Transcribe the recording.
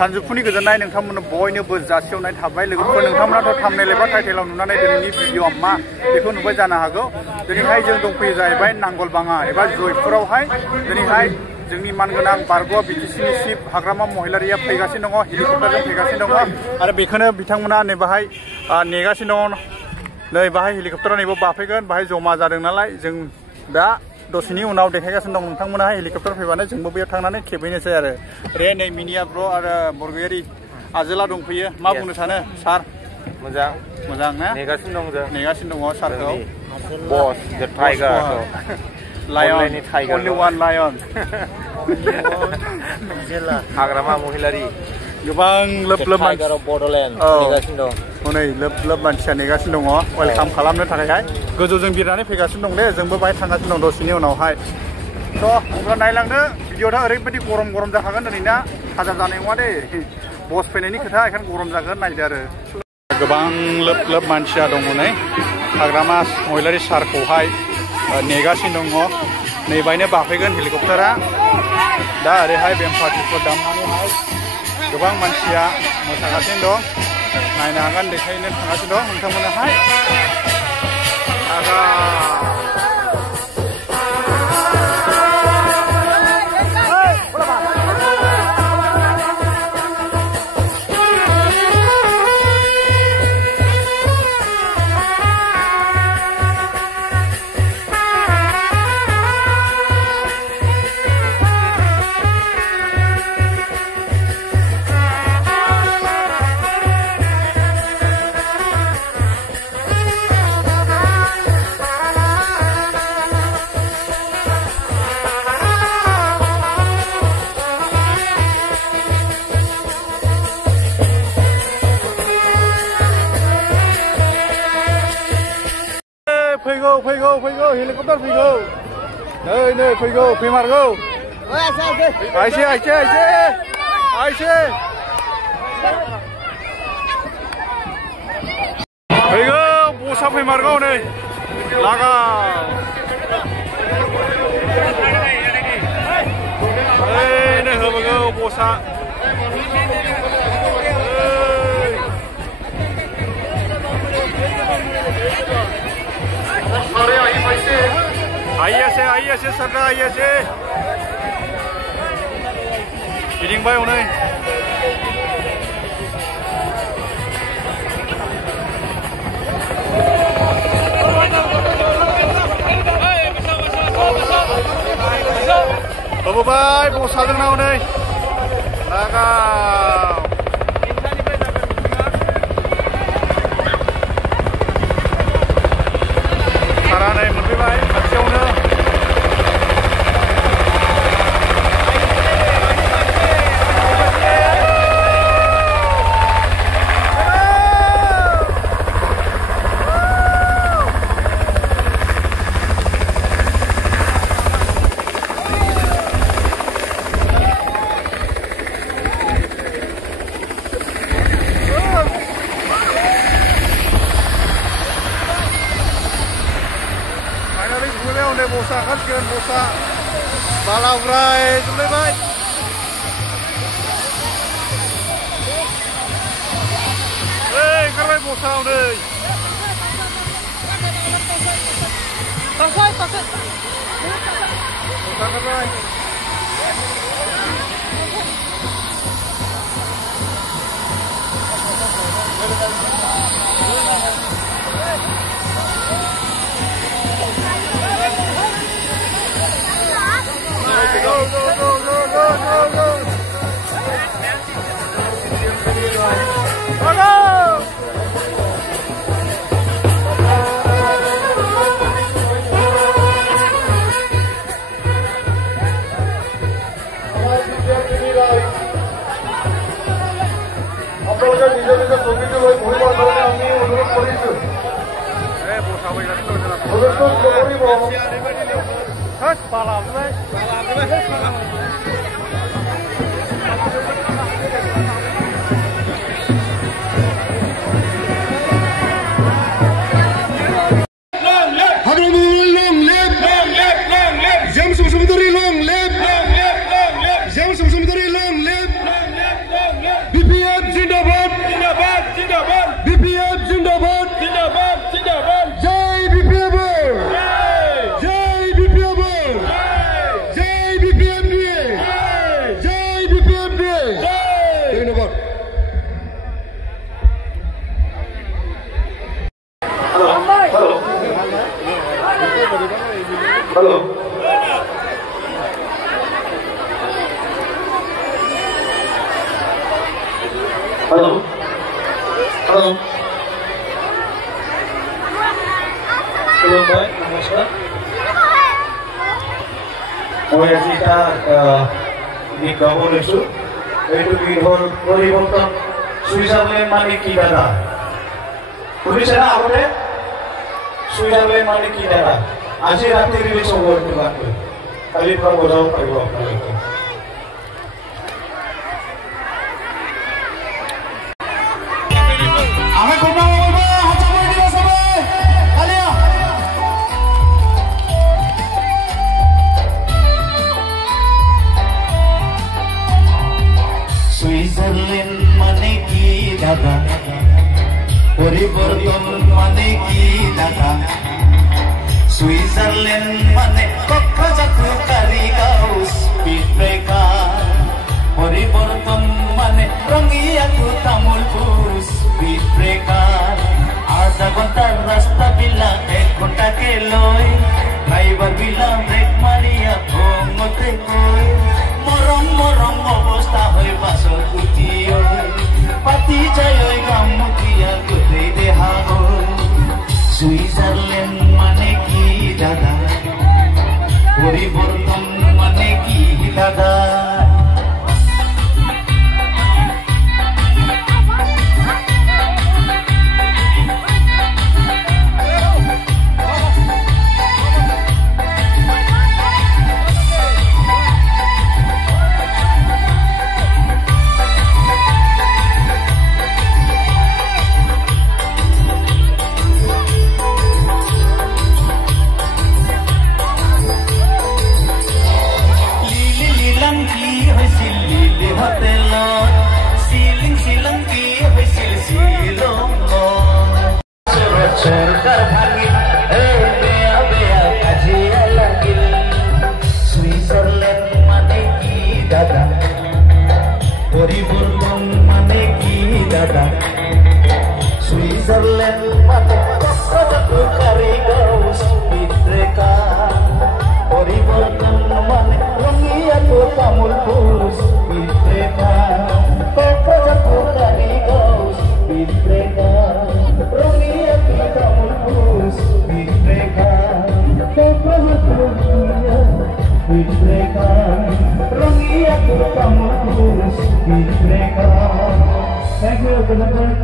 सानजौफुनि गोजोननाय नोंथांमोननो बयनोबो जासिहरनाय थाबाय लोगोफोर नोंथांमोनाथ' थाम्बनेल एबा टाइटेलाव नुनानै दिनैनि भिडिअ'आ मा बेखौ नुबाय जानो हागौ दिनैहाय जों दंफैयो जाहैबाय नांगलबाङा एबा जयपुरावहाय दिनैहाय जोंनि मानगोनां बारग'आ बिटिसिनि चिफ हाग्रामा महिलारिया फैगासिनो दङ हेलिकप्टारजों फैगासिनो दङ आरो बेखौनो बिथांमोना नै बाहाय नेगासिनो दङ नै बाहाय हेलिकप्टारा नैबो बाफैगोन बाहाय जमा जादों नालाय जों दा दसेनि उनाव देखायगासिनो दं नोंथांमोनाहाय हेलिकप्टार फैबानो जोंबो बेयाव थांनानै खेबहैनोसै आरो रे नै मिनिया ब्र आरो बरगयारि आजोला दंफैयो मा बुंनो सानो सार मोजां मोजां ना नेगासिनो दं नेगासिनो दङ सारखौ बस the tiger lion only one lion हाग्रामा महिलारि गोबां लोब लोब टाइगार अफ बड'लेण्ड नेगासिनो दं हनै लोब लोब मानसिया नेगासिनो दङ वेलकाम खालामनो थाखायहाय गोजौजों बिरनानै फैगासिनो दं दे जोंबो बाहाय थांगासिनो दं दसेनि उनावहाय थ' अब्ला नायलांदो भिडिअ'टा ओरैबायदि गरम गरम जाखागोन दिनैना थाजा जानाय नङा दे बस फैनायनि खोथा बेखायनो गरम जागोन नायदो आरो गोबां लोब लोब मानसिया दङ नै हाग्रामा महिलारि सारखौहाय नेगासिनो दङ नै बायनो बाफैगोन हेलिकप्टारा दा ओरैहाय बेम पार्टिफोर दामनानैहाय गोबां मानसिया मोसागासिनो दं नायनो हागोन देखायनो थांगासिनो दं नोंथांमोनाहाय फैगौ हेलिकप्टार फैगौ नै फैगौ फैमारगौ आइसे फैगौ बसा फैमारगौ नै लागा नै होबोगौ बसा आइए सरकार आइए गिदिंबाय हनै होबोबाय बसाजों ना हनै लागाव सारा नै मोनफैबाय खाथियावनो बसा ओंखारसिगोन बसा बालावराय जोबलायबाय ओंखारबाय बसा हनै ओंखारबाय Go! Halo. Halo. Khulumbae, namaskar. Moi আজি গীত গাব লৈছো। এইটো গীত হ'ল পৰিৱৰ্তন ছুইজাৰলেণ্ড মানে কি দাদা? শুনিছে না আগতে? ছুইজাৰলেণ্ড মানে কি দাদা? আজি ৰাতি ৰিলিজ হ'ব এইটো গানটো। কালিৰ পৰা বজাব পাৰিব আপোনালোকে। আমি কোনবা বলবো হাত চাপড়ে দিবা সবে কালিয়া সুইজারল্যান্ড মানে কি দাদা পরিবর্তন মানে কি দাদা সুইজারল্যান্ড মানে কক্সবাজার গাঁও স্পিড ব্রেকার পরিবর্তন মানে রঙিয়া তামুলপুর স্পিড ব্রেকার আধা ঘন্টার রাস্তা বিলা 1 ঘন্টাকে লই ড্রাইভার বিলা ব্রেক মারিয়া ভঙতে কই মরম মরম অবস্থা হয়ে বাসত উঠি পাতি যায় ওই গামুখিয়া গোটেই দেহা সুইজারল্যান্ড মানে কি দাদা পরিবর্তন মানে কি দাদা সরকার ভাঙিল বেয়া বেয়া কাজিয়া লাগিল সুইজারল্যান্ড মানে কি দাদা পরিবর্তন মানে কি দাদা সুইজারল্যান্ড মানে কক্সবাজার গাঁও স্পিড ব্রেকার পরিবর্তন মানে রঙিয়া তামুলপুর স্পিড ব্রেকার কক্সবাজার গাঁও speed breaker Rangia Tamulpur speed breaker speed breaker Rangia Tamulpur speed breaker. Thank you.